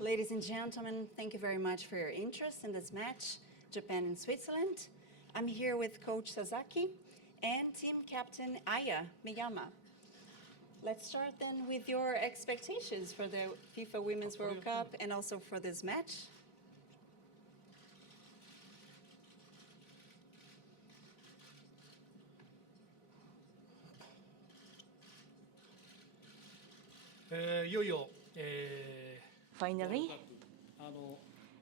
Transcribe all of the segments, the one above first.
Ladies and gentlemen, thank you very much for your interest in this match, Japan and Switzerland. I'm here with Coach Sasaki and team captain Aya Miyama. Let's start then with your expectations for the FIFA Women's World Cup and also for this match. Finally,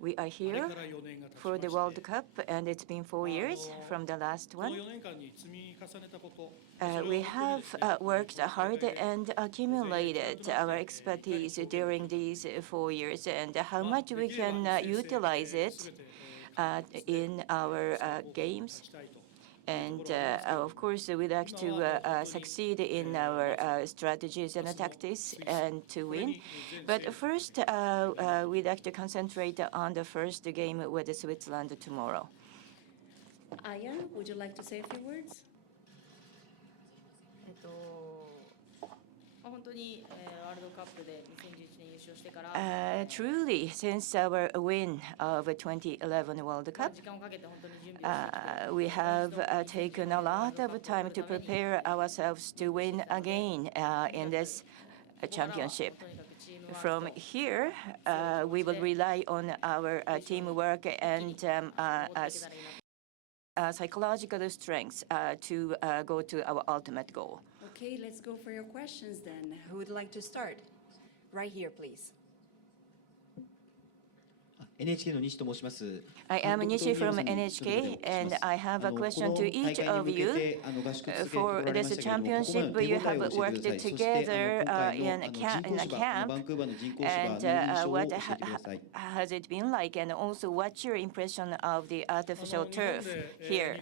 we are here for the World Cup, and it's been 4 years from the last one. We have worked hard and accumulated our expertise during these 4 years, and how much we can utilize it in our games. And of course, we'd like to succeed in our strategies and tactics and to win. But first, we'd like to concentrate on the first game with Switzerland tomorrow. Aya, would you like to say a few words? Truly, since our win of 2011 World Cup, we have taken a lot of time to prepare ourselves to win again in this championship. From here, we will rely on our teamwork and psychological strengths to go to our ultimate goal. Okay, let's go for your questions then. Who would like to start? Right here, please. I am Nishi from NHK, and I have a question to each of you. For this championship, you have worked together in a camp, and what has it been like? And also, what's your impression of the artificial turf here?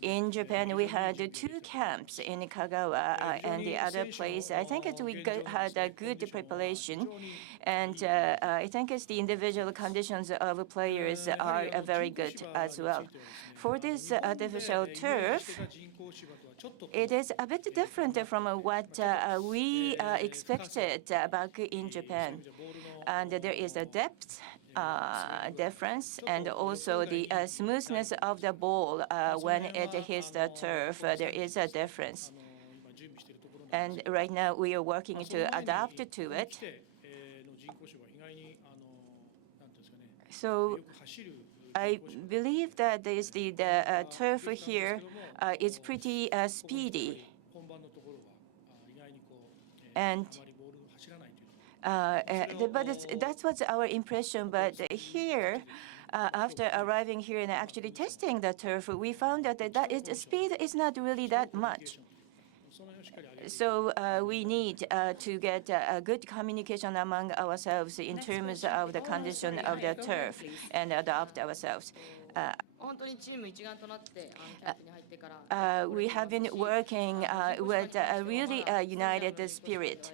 In Japan, we had 2 camps in Kagawa and the other place. I think we had a good preparation, and I think it's the individual conditions of players are very good as well. For this artificial turf, it is a bit different from what we expected back in Japan. And there is a depth difference and also the smoothness of the ball when it hits the turf. There is a difference. And right now we are working to adapt to it. So I believe that the turf here is pretty speedy. And but that's what's our impression. But here, after arriving here and actually testing the turf, we found that its speed is not really that much. So we need to get a good communication among ourselves in terms of the condition of the turf and adopt ourselves. We have been working with a really united spirit.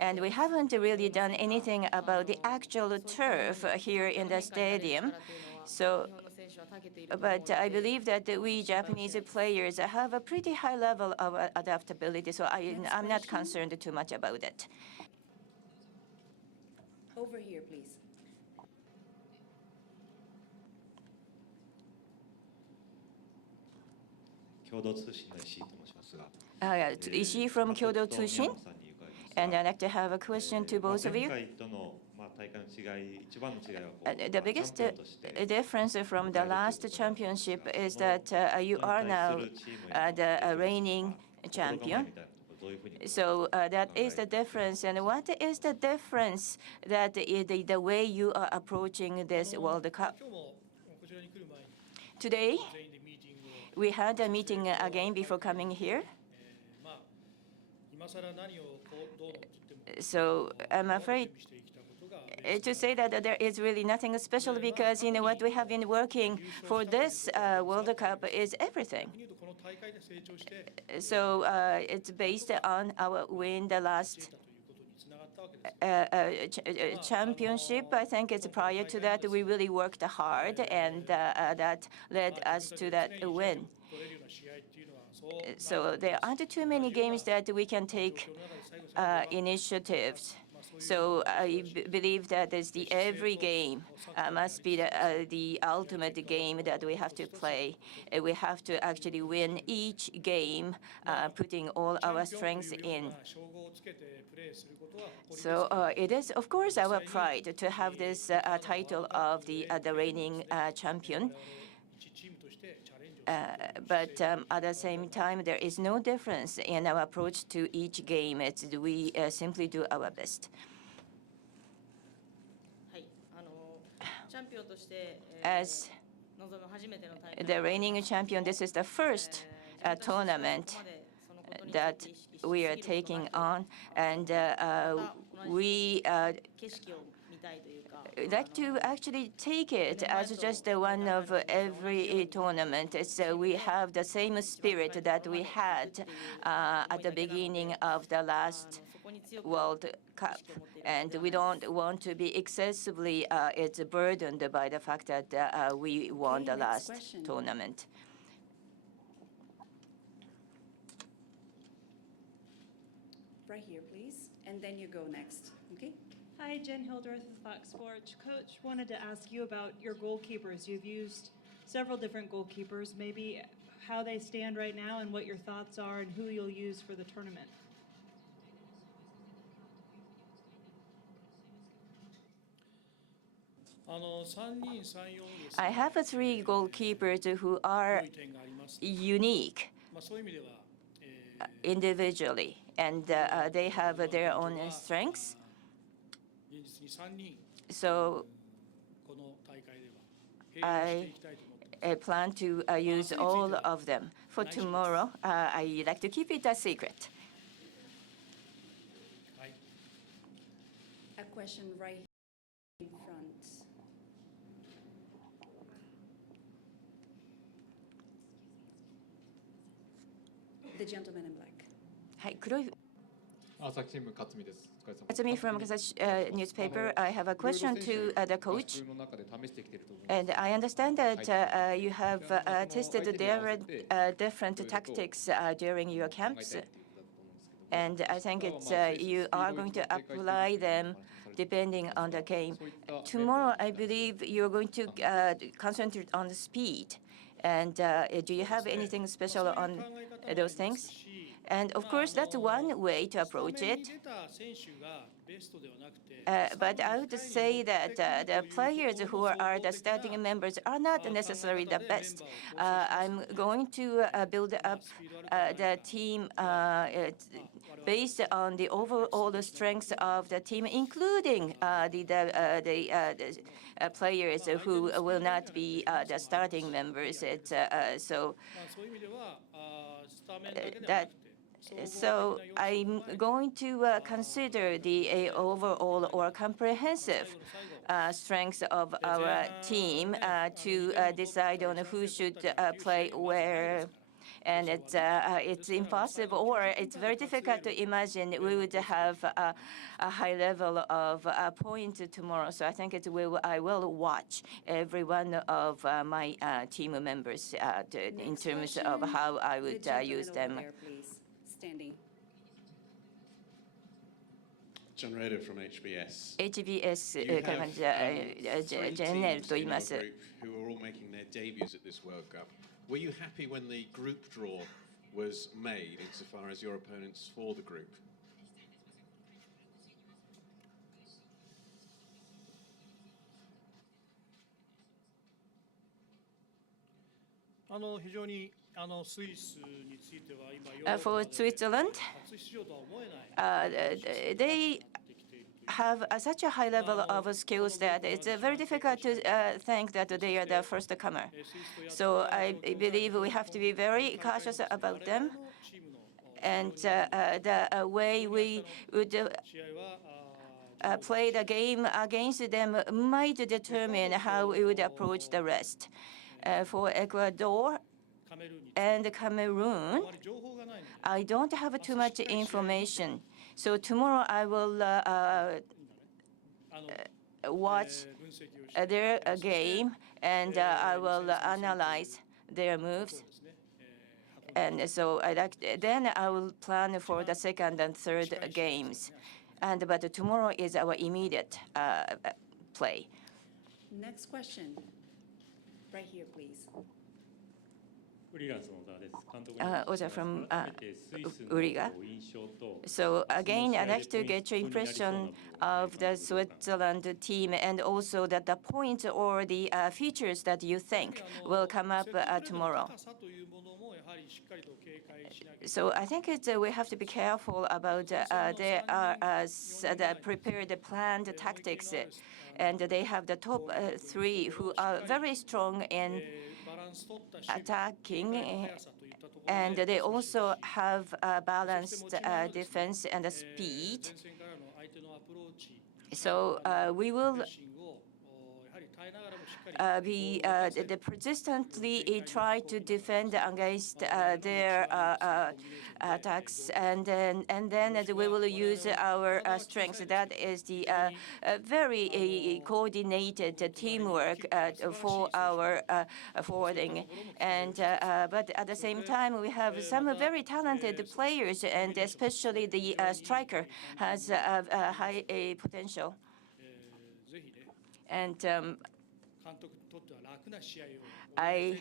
And we haven't really done anything about the actual turf here in the stadium. So, but I believe that we Japanese players have a pretty high level of adaptability, so I'm not concerned too much about it. Over here, please. Ishii from Kyodo Tsushin. And I'd like to have a question to both of you. The biggest difference from the last championship is that you are now the reigning champion. So that is the difference. And what is the difference that the way you are approaching this World Cup? Today, we had a meeting again before coming here. So I'm afraid to say that there is really nothing special because what we have been working for this World Cup is everything. So it's based on our win the last championship, I think it's prior to that, we really worked hard, and that led us to that win. So there aren't too many games that we can take initiatives. So I believe that every game must be the ultimate game that we have to play. We have to actually win each game, putting all our strengths in. So it is, of course, our pride to have this title of the reigning champion. But at the same time, there is no difference in our approach to each game. We simply do our best. As the reigning champion, this is the first tournament that we are taking on, and we like to actually take it as just one of every tournament. So we have the same spirit that we had at the beginning of the last World Cup, and we don't want to be excessively it's burdened by the fact that we won the last tournament. Right here, please, and then you go next. Okay. Hi, Jen Hildreth with Fox Sports. Coach, wanted to ask you about your goalkeepers. You've used several different goalkeepers, maybe how they stand right now and what your thoughts are and who you'll use for the tournament. I have three goalkeepers who are unique individually, and they have their own strengths. So I plan to use all of them. For tomorrow, I like to keep it a secret. A question right in front. The gentleman in black. はい、黒い朝日新聞勝美です。お疲れ様です。 That's me from Kazakhstan newspaper. I have a question to the coach. And I understand that you have tested their different tactics during your camps. And I think you are going to apply them depending on the game. Tomorrow, I believe you're going to concentrate on the speed. And do you have anything special on those things? And of course, that's one way to approach it. But I would say that the players who are the starting members are not necessarily the best. I'm going to build up the team based on the overall strengths of the team, including the players who will not be the starting members. So I'm going to consider the overall or comprehensive strengths of our team to decide on who should play where. And it's impossible, or it's very difficult to imagine we would have a high level of points tomorrow. So I think I will watch every one of my team members in terms of how I would use them. There, please. Standing. John Rader from HBS. HBS You have ジェネルと言います。 group who are all making their debuts at this World Cup. Were you happy when the group draw was made insofar as your opponents for the group? For Switzerland, they have such a high level of skills that it's very difficult to think that they are the first comer. So I believe we have to be very cautious about them. And the way we would play the game against them might determine how we would approach the rest. For Ecuador and Cameroon, I don't have too much information. So tomorrow I will watch their game, and I will analyze their moves. And so then I will plan for the second and third games. But tomorrow is our immediate play. Next question. Right here, please. Also from Uriga. So again, I'd like to get your impression of the Switzerland team, and also that the points or the features that you think will come up tomorrow. So I think we have to be careful about they are prepared, planned tactics, and they have the top three who are very strong in attacking, and they also have a balanced defense and a speed. So we will be persistently try to defend against their attacks, and then we will use our strengths. That is the very coordinated teamwork for our forwarding. And but at the same time, we have some very talented players, and especially the striker has a high potential. And I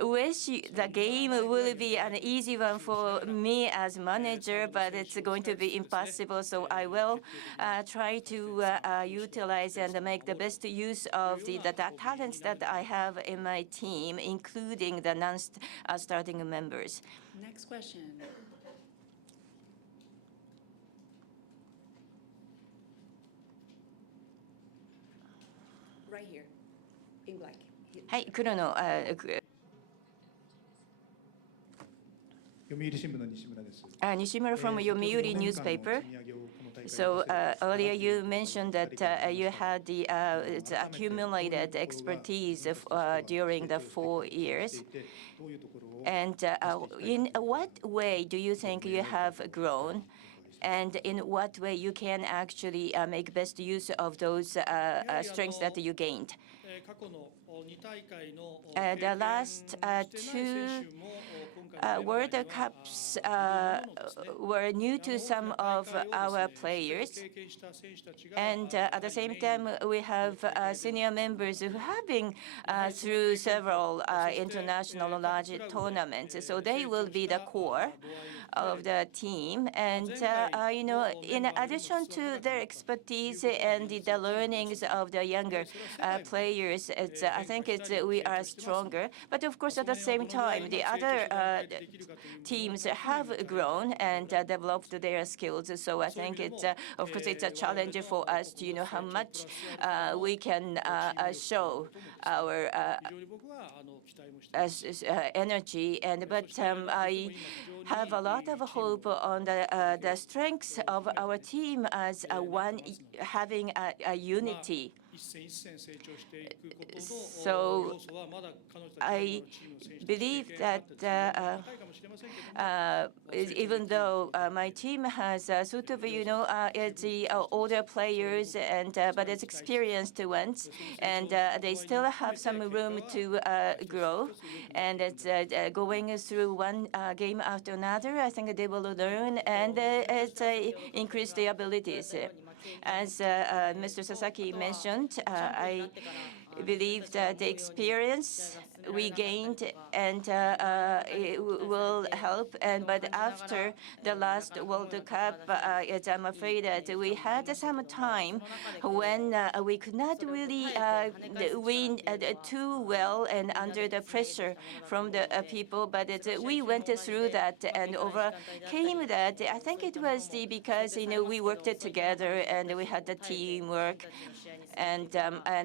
wish the game will be an easy one for me as manager, but it's going to be impossible. So I will try to utilize and make the best use of the talents that I have in my team, including the non-starting members. Next question. Right here, in black. はい、黒の読売新聞の西村です。Nishimura from Yomiuri newspaper. So earlier you mentioned that you had the accumulated expertise during the 4 years. And in what way do you think you have grown? And in what way you can actually make best use of those strengths that you gained? The last 2 World Cups were new to some of our players, and at the same time we have senior members who have been through several international large tournaments, so they will be the core of the team. And you know, in addition to their expertise and the learnings of the younger players, I think we are stronger. But of course, at the same time, the other teams have grown and developed their skills. So I think of course, it's a challenge for us to how much we can show our energy. But I have a lot of hope on the strengths of our team as having a unity. So I believe that even though my team has sort of it's the older players and but it's experienced ones, and they still have some room to grow, and it's going through one game after another. I think they will learn and it's increase their abilities. As Mr. Sasaki mentioned, I believe that the experience we gained and it will help. But after the last World Cup, I'm afraid that we had some time when we could not really win too well and under the pressure from the people. But we went through that and overcame that. I think it was because we worked together and we had the teamwork. And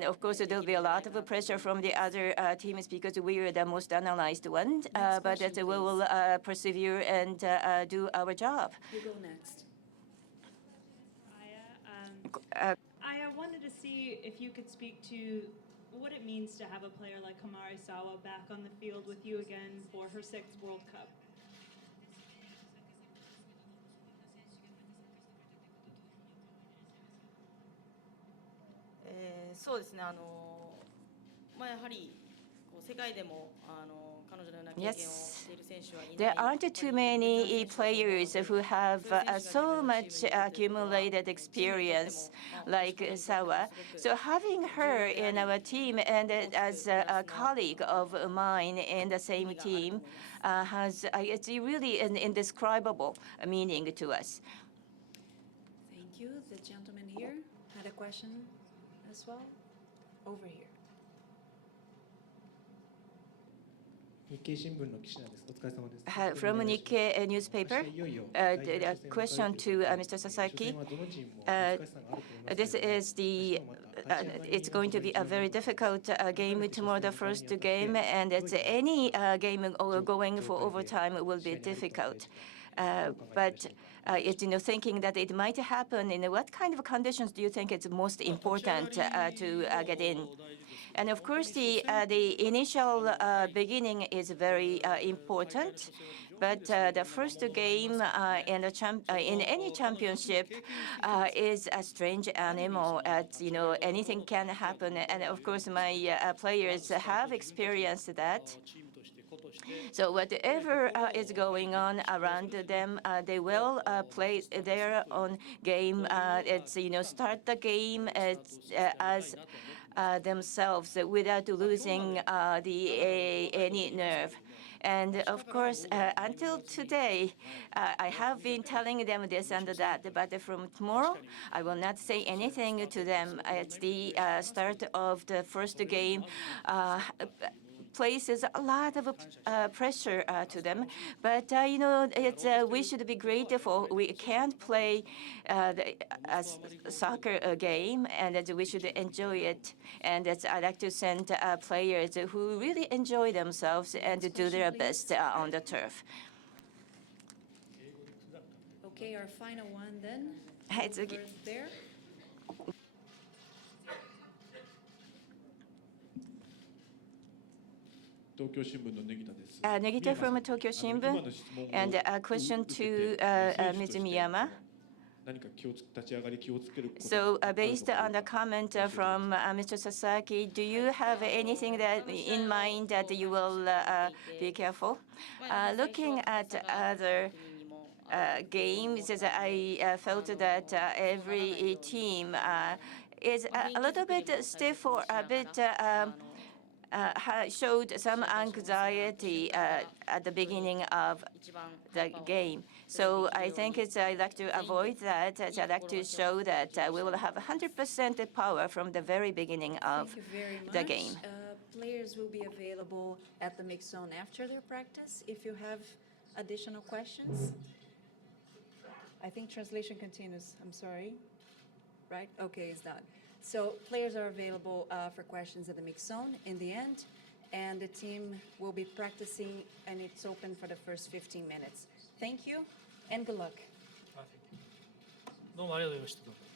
of course, there will be a lot of pressure from the other teams because we are the most analyzed one. But we will persevere and do our job. You go next. Aya wanted to see if you could speak to what it means to have a player like Kamari Sawa back on the field with you again for her 6th World Cup. そうですね、まあ、やはりこう世界でも彼女のような経験を Yes. している選手はいない。 There aren't too many players who have so much accumulated experience like Sawa. So having her in our team and as a colleague of mine in the same team has it's really an indescribable meaning to us. Thank you. The gentleman here had a question as well. Over here. 日経新聞の記者です。お疲れ様です。 From Nikkei newspaper, いよいよ the question to Mr. 初 Sasaki. 戦はどのチームも難しさがあると思います This けれども is the, しかしまた it's going to be a very difficult game tomorrow, the first game, and it's any game going for overtime will be difficult. But it's, thinking that it might happen, what kind of conditions do you think it's most important to get in? And of course, the initial beginning is very important. But the first game in any championship is a strange animal. Anything can happen. And of course, my players have experienced that. So whatever is going on around them, they will play their own game. It's start the game as themselves without losing any nerve. And of course, until today, I have been telling them this and that. But from tomorrow, I will not say anything to them. It's the start of the first game. Places a lot of pressure to them, but we should be grateful. We can't play a soccer game, and we should enjoy it. And I'd like to send players who really enjoy themselves and do their best on the turf. Okay, our final one then. It's Over there. 東京新聞のネギタです。 Negita from Tokyo Shimbun, and a question to Ms. Miyama. 何か立ち上がり気をつけること So, based on the comment from Mr. Sasaki, do you have anything that in mind that you will be careful? Looking at other games, as I felt that every team is a little bit stiff or a bit showed some anxiety at the beginning of the game. So I think I'd like to avoid that. I'd like to show that we will have 100% power from the very beginning of Thank you very the much. game. Players will be available at the mix zone after their practice if you have additional questions. I think translation continues. I'm sorry. Right? Okay, it's done. So players are available for questions at the mix zone in the end, and the team will be practicing, and it's open for the first 15 minutes. Thank you, and good luck. どうもありがとうございました。